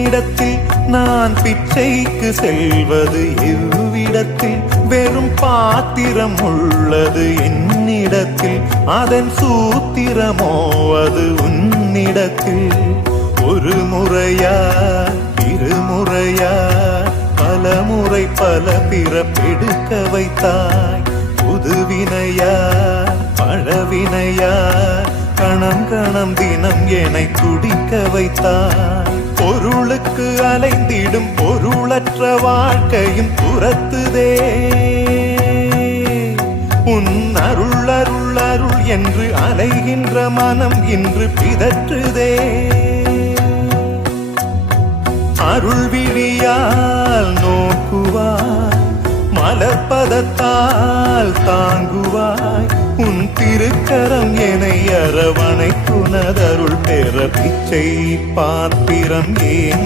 இடத்தில் நான் பிச்சைக்கு செல்வது எவ்விடத்தில் வெறும் பாத்திரம் உள்ளது என்னிடத்தில் அதன் சூத்திரமோ அது உன்னிடத்தில் ஒரு முறையா இருமுறையா பல முறை பல பிறப்பெடுக்க வைத்தாய் புதுவினையா பழவினையா கணம் கணம் தினம் என்னை துடிக்க வைத்தாய் பொருளுக்கு அலைந்திடும் பொருளற்ற வாழ்க்கையும் துரத்துதே உன் அருள் அருள் அருள் என்று அலைகின்ற மனம் இன்று பிதற்றுதே அருள் விழியால் நோக்குவாய் மலர்பதத்தால் தாங்குவாய் உன் திருக்கரம் என்னை அரவணைக்குனதருள் பெற பிச்சை பாத்திரம் ஏன்